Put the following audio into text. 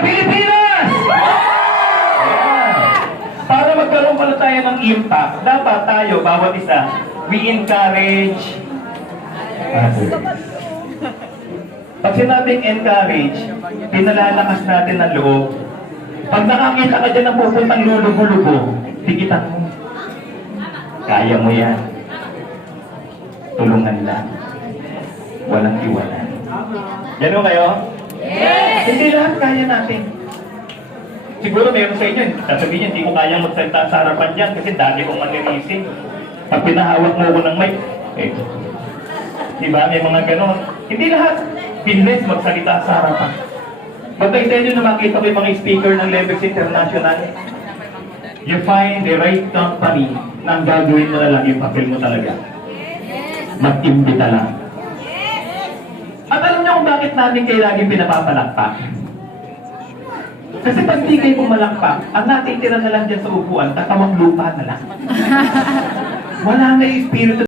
Pilipinas! Para magkaroon pala tayo ng impact, dapat tayo, bawat isa, we encourage others. Pag sinabing encourage, pinalalakas natin ang loob. Pag nakakita ka dyan ng pupuntang lulugo-lugo, tigitan mo. Kaya mo yan. Tulungan lang. Walang iwanan. Gano'n kayo? Yes! Hindi lahat kaya natin. Siguro meron sa inyo, sasabihin niya, hindi ko kayang magsalita sa harapan dyan kasi dati kong manlinising. Pag pinahawak mo ko ng mic, diba? May mga gano'n. Hindi lahat pinless magsalita sa harapan. But I tell you na makita ko yung mga speaker ng Levex International, you find the right company na ang gagawin mo na lang yung papel mo talaga. Mag-imbita lang. At alam niyo kung bakit natin kayo laging pinapapalakpak? Kasi pag di kayo pumalakpak, ang natitira na lang dyan sa upuan, tatawang lupa na lang. Wala na yung espiritu